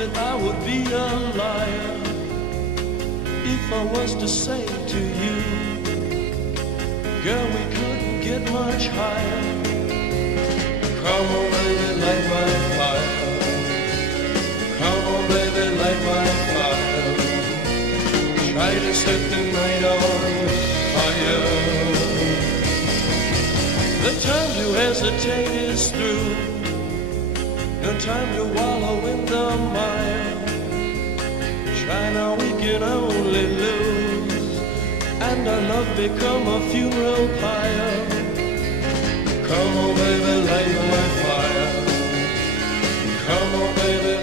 that I would be a liar if I was to say to you, girl, we couldn't get much higher. Come on, baby, light my fire. Come on, baby, light my fire. Try to set the night on fire. The time to hesitate is through. No time to wallow in the mire. Try now, we can only lose, and our love become a funeral pyre. Come on, baby, light my fire. Come on, baby,